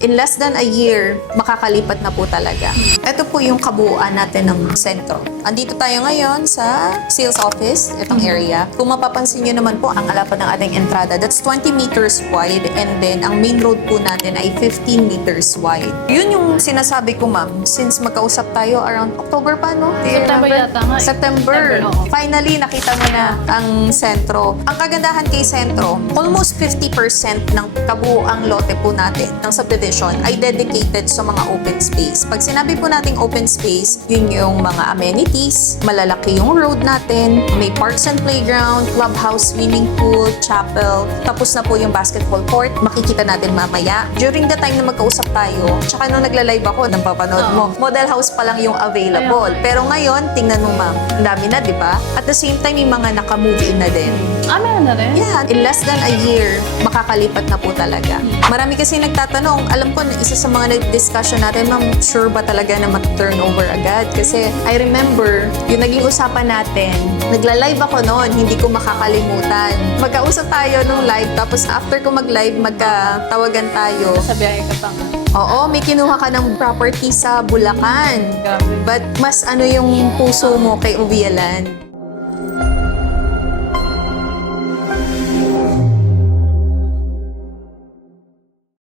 In less than a year, makakalipat na po talaga. Ito po yung kabuuan natin ng sentro. Andito tayo ngayon sa sales office, itong area. Kung mapapansin nyo naman po, ang alapad ng ating entrada, that's 20 meters wide, and then ang main road po natin ay 15 meters wide. Yun yung sinasabi ko, ma'am, since magkausap tayo around October pa, no? Do you September remember? yata nga eh. September. Oo. Finally, nakita mo na ang sentro. Ang kagandahan kay sentro, almost 50% ng kabuuang lote po natin ng subdivision ay dedicated sa mga open space. Pag sinabi po nating open space, yun yung mga amenities, malalaki yung road natin, may parks and playground, clubhouse, swimming pool, chapel, tapos na po yung basketball court, makikita natin mamaya. During the time na magkausap tayo, tsaka nung nagla-live ako, nang papanood mo, model house pa lang yung available. Pero ngayon, tingnan mo ma'am, ang dami na, di ba? At the same time, yung mga naka-move in na din. Meron na rin? Yeah, in less than a year, makakalipat na po talaga. Marami kasi nagtatanong, alam ko na isa sa mga nag-discussion natin, ma'am, sure ba talaga na mag-turnover agad? Kasi I remember, yung naging usapan natin, nagla-live ako noon, hindi ko makakalimutan. Magkausap tayo nung live, tapos after ko mag-live, magkatawagan tayo. Sa biyahe ka pa nga. Oo, may kinuha ka ng property sa Bulacan. Grabe. But mas ano yung puso mo kay Ubialan?